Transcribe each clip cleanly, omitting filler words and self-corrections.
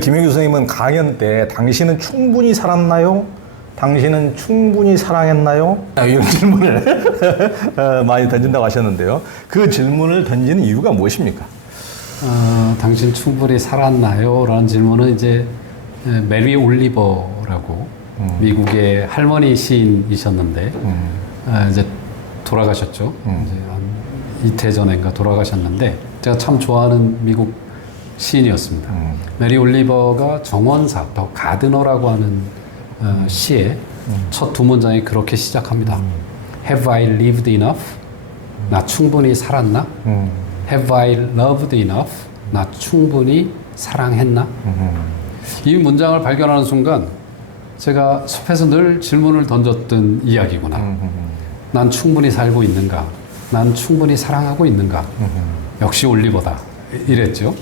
김영규 선생님은 강연 때 당신은 충분히 살았나요? 당신은 충분히 사랑했나요? 이런 질문을 많이 던진다고 하셨는데요. 그 질문을 던지는 이유가 무엇입니까? 당신 충분히 살았나요? 라는 질문은 이제 메리 올리버라고 미국의 할머니 시인이셨는데 이제 돌아가셨죠. 이제 한 이태 전인가 돌아가셨는데 제가 참 좋아하는 미국 시인이었습니다. 메리 올리버가 정원사, 더 가드너라고 하는 시의 첫 두 문장이 그렇게 시작합니다. Have I lived enough? 나 충분히 살았나? Have I loved enough? 나 충분히 사랑했나? 이 문장을 발견하는 순간 제가 숲에서 늘 질문을 던졌던 이야기구나. 난 충분히 살고 있는가? 난 충분히 사랑하고 있는가? 역시 올리버다. 이랬죠.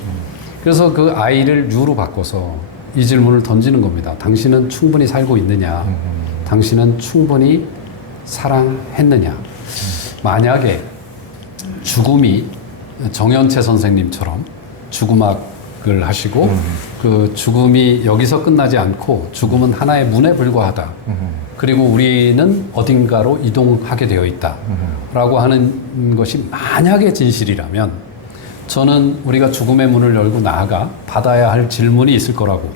그래서 그 I를 U로 바꿔서 이 질문을 던지는 겁니다. 당신은 충분히 살고 있느냐? 당신은 충분히 사랑했느냐? 만약에 죽음이 정연채 선생님처럼 죽음학을 하시고 그 죽음이 여기서 끝나지 않고 죽음은 하나의 문에 불과하다. 그리고 우리는 어딘가로 이동하게 되어 있다. 라고 하는 것이 만약에 진실이라면 저는 우리가 죽음의 문을 열고 나아가 받아야 할 질문이 있을 거라고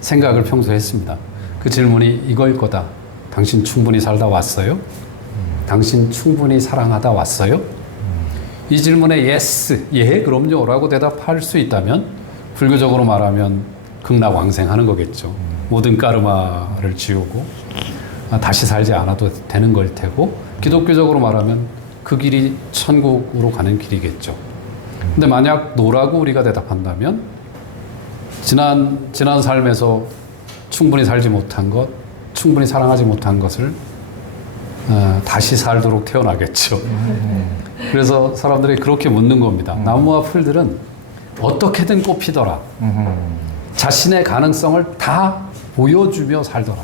생각을 평소에 했습니다. 그 질문이 이거일 거다. 당신 충분히 살다 왔어요? 당신 충분히 사랑하다 왔어요? 이 질문에 yes, 예, 그럼요 라고 대답할 수 있다면 불교적으로 말하면 극락왕생하는 거겠죠. 모든 까르마를 지우고 다시 살지 않아도 되는 걸 테고, 기독교적으로 말하면 그 길이 천국으로 가는 길이겠죠. 근데 만약 노라고 우리가 대답한다면 지난 삶에서 충분히 살지 못한 것, 충분히 사랑하지 못한 것을 다시 살도록 태어나겠죠. 그래서 사람들이 그렇게 묻는 겁니다. 나무와 풀들은 어떻게든 꽃피더라. 자신의 가능성을 다 보여주며 살더라.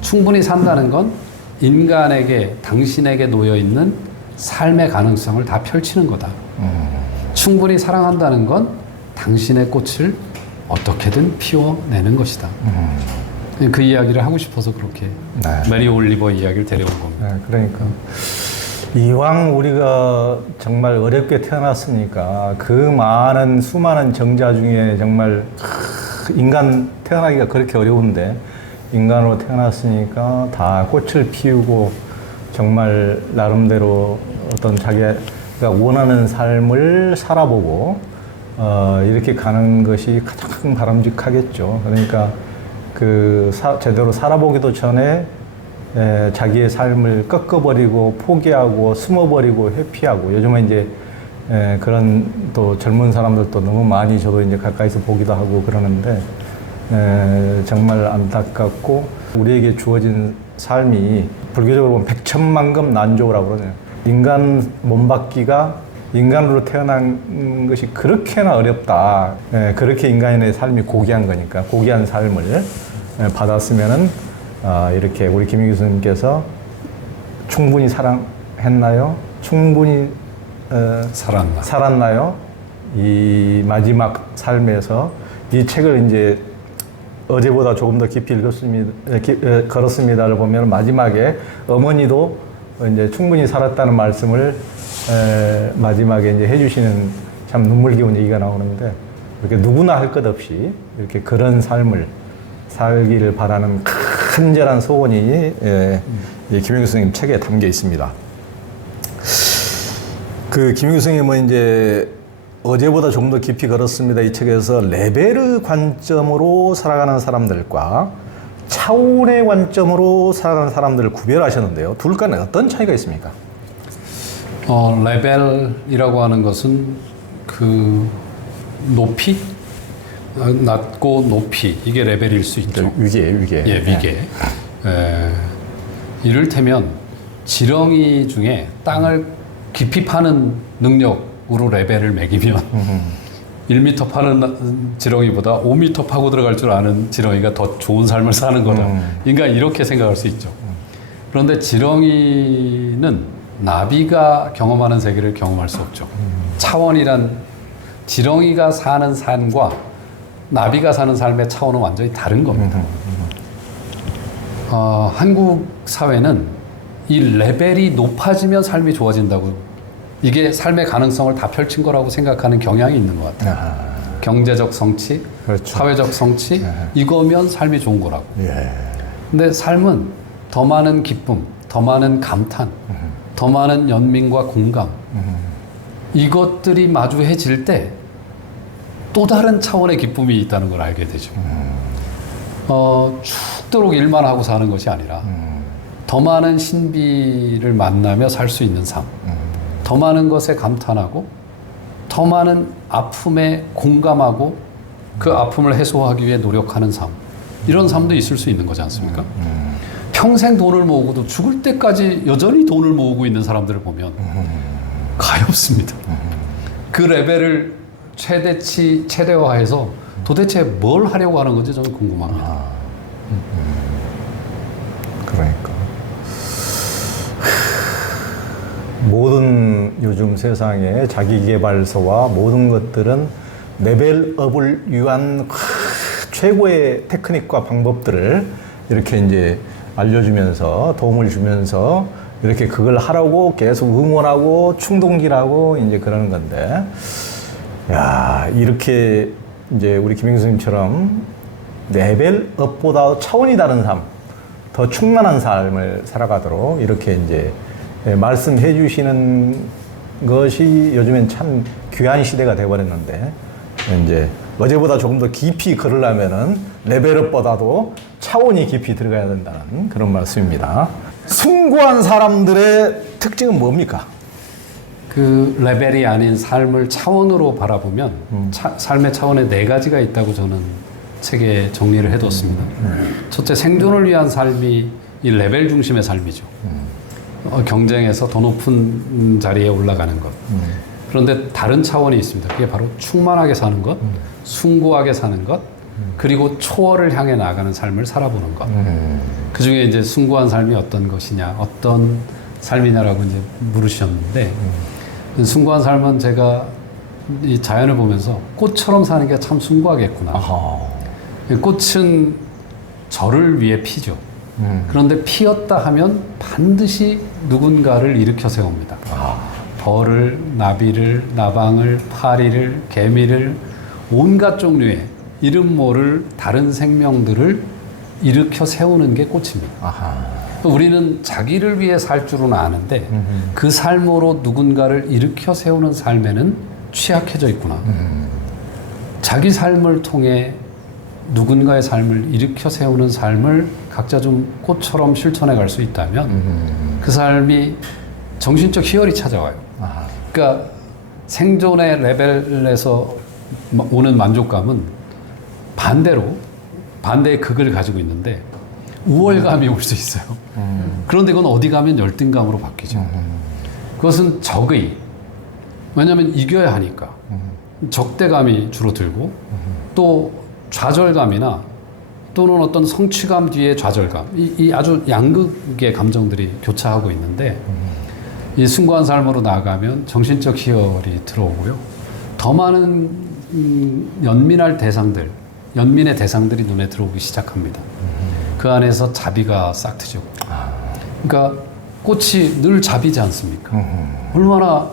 충분히 산다는 건 인간에게, 당신에게 놓여있는 삶의 가능성을 다 펼치는 거다. 충분히 사랑한다는 건 당신의 꽃을 어떻게든 피워내는 것이다. 그 이야기를 하고 싶어서 그렇게 메리 올리버 이야기를 데려온 겁니다. 네, 그러니까 이왕 우리가 정말 어렵게 태어났으니까 그 많은 수많은 정자 중에 정말 인간 태어나기가 그렇게 어려운데 인간으로 태어났으니까 다 꽃을 피우고 정말 나름대로 어떤 자기가 원하는 삶을 살아보고 이렇게 가는 것이 가장 바람직하겠죠. 그러니까 제대로 살아보기도 전에 자기의 삶을 꺾어버리고 포기하고 숨어버리고 회피하고, 요즘은 이제 그런 또 젊은 사람들도 너무 많이 저도 이제 가까이서 보기도 하고 그러는데 정말 안타깝고, 우리에게 주어진 삶이 불교적으로 보면 백천만금 난조라고 그러네요. 인간 몸받기가, 인간으로 태어난 것이 그렇게나 어렵다. 그렇게 인간의 삶이 고귀한 거니까 고귀한 삶을 받았으면은 이렇게 우리 김영규 교수님께서 충분히 사랑했나요? 충분히 살았나요? 이 마지막 삶에서 이 책을 이제 어제보다 조금 더 깊이 걸었습니다를 보면 마지막에 어머니도 이제 충분히 살았다는 말씀을 마지막에 이제 해주시는 참 눈물겨운 얘기가 나오는데, 이렇게 누구나 할 것 없이 이렇게 그런 삶을 살기를 바라는 큰절한 소원이 김영규 선생님 책에 담겨 있습니다. 그 김영규 선생님은 이제 어제보다 조금 더 깊이 걸었습니다. 이 책에서 레벨의 관점으로 살아가는 사람들과 차원의 관점으로 살아가는 사람들을 구별하셨는데요. 둘 간에 어떤 차이가 있습니까? 레벨이라고 하는 것은 그 높이, 낮고 높이, 이게 레벨일 수 있죠. 위계. 예, 위계. 이를테면 지렁이 중에 땅을 깊이 파는 능력으로 레벨을 매기면 1m 파는 지렁이보다 5m 파고 들어갈 줄 아는 지렁이가 더 좋은 삶을 사는 거다. 인간 이렇게 생각할 수 있죠. 그런데 지렁이는 나비가 경험하는 세계를 경험할 수 없죠. 차원이란 지렁이가 사는 산과 나비가 사는 삶의 차원은 완전히 다른 겁니다. 한국 사회는 이 레벨이 높아지면 삶이 좋아진다고, 이게 삶의 가능성을 다 펼친 거라고 생각하는 경향이 있는 것 같아요. 경제적 성취, 그렇죠. 사회적 성취, 이거면 삶이 좋은 거라고. 예. 근데 삶은 더 많은 기쁨, 더 많은 감탄, 더 많은 연민과 공감, 이것들이 마주해질 때 또 다른 차원의 기쁨이 있다는 걸 알게 되죠. 죽도록 일만 하고 사는 것이 아니라 더 많은 신비를 만나며 살 수 있는 삶, 더 많은 것에 감탄하고 더 많은 아픔에 공감하고 그 아픔을 해소하기 위해 노력하는 삶, 이런 삶도 있을 수 있는 거지 않습니까? 평생 돈을 모으고도 죽을 때까지 여전히 돈을 모으고 있는 사람들을 보면 가엾습니다. 그 레벨을 최대화해서 도대체 뭘 하려고 하는 건지 저는 궁금합니다. 그러니까 모든 요즘 세상의 자기계발서와 모든 것들은 레벨업을 위한 최고의 테크닉과 방법들을 이렇게 이제 알려주면서 도움을 주면서 이렇게 그걸 하라고 계속 응원하고 충동질하고 이제 그러는 건데, 야, 이렇게 이제 우리 김 교수님처럼 레벨업보다 차원이 다른 삶, 더 충만한 삶을 살아가도록 이렇게 이제 말씀해 주시는 것이 요즘엔 참 귀한 시대가 되어버렸는데, 이제 어제보다 조금 더 깊이 걸으려면은 레벨업보다도 차원이 깊이 들어가야 된다는 그런 말씀입니다. 숭고한 사람들의 특징은 뭡니까? 그 레벨이 아닌 삶을 차원으로 바라보면 삶의 차원에 4가지가 있다고 저는 책에 정리를 해뒀습니다. 첫째, 생존을 위한 삶이 이 레벨 중심의 삶이죠. 경쟁에서 더 높은 자리에 올라가는 것. 그런데 다른 차원이 있습니다. 그게 바로 충만하게 사는 것, 숭고하게 사는 것, 그리고 초월을 향해 나아가는 삶을 살아보는 것. 그 중에 이제 숭고한 삶이 어떤 것이냐, 어떤 삶이냐라고 이제 물으셨는데, 숭고한 삶은 제가 이 자연을 보면서 꽃처럼 사는 게 참 숭고하겠구나. 꽃은 저를 위해 피죠. 그런데 피었다 하면 반드시 누군가를 일으켜 세웁니다. 벌을, 나비를, 나방을, 파리를, 개미를, 온갖 종류의 이름 모를 다른 생명들을 일으켜 세우는 게 꽃입니다. 우리는 자기를 위해 살 줄은 아는데 그 삶으로 누군가를 일으켜 세우는 삶에는 취약해져 있구나. 자기 삶을 통해 누군가의 삶을 일으켜 세우는 삶을 각자 좀 꽃처럼 실천해 갈 수 있다면 그 삶이 정신적 희열이 찾아와요. 그러니까 생존의 레벨에서 오는 만족감은 반대로 반대의 극을 가지고 있는데 우월감이 올 수 있어요. 그런데 그건 어디 가면 열등감으로 바뀌죠. 그것은 적의, 왜냐하면 이겨야 하니까 적대감이 줄어들고 또 좌절감이나 또는 어떤 성취감 뒤에 좌절감, 이 아주 양극의 감정들이 교차하고 있는데 이 숭고한 삶으로 나아가면 정신적 희열이 들어오고요. 더 많은 연민할 대상들, 연민의 대상들이 눈에 들어오기 시작합니다. 그 안에서 자비가 싹 트죠. 그러니까 꽃이 늘 자비지 않습니까? 얼마나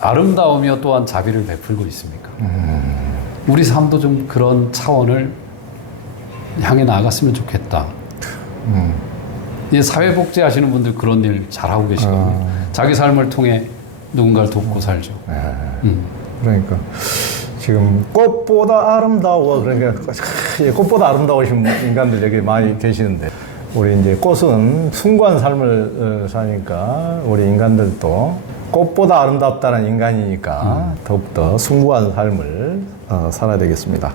아름다우며 또한 자비를 베풀고 있습니까? 우리 삶도 좀 그런 차원을 향해 나아갔으면 좋겠다. 사회복지 하시는 분들 그런 일 잘하고 계시거든요. 자기 삶을 통해 누군가를 돕고 살죠. 그러니까 지금 꽃보다 아름다워, 그러니까 꽃보다 아름다우신 인간들 여기 많이 계시는데, 우리 이제 꽃은 숭고한 삶을 사니까 우리 인간들도 꽃보다 아름답다는 인간이니까 더욱더 숭고한 삶을 살아야 되겠습니다.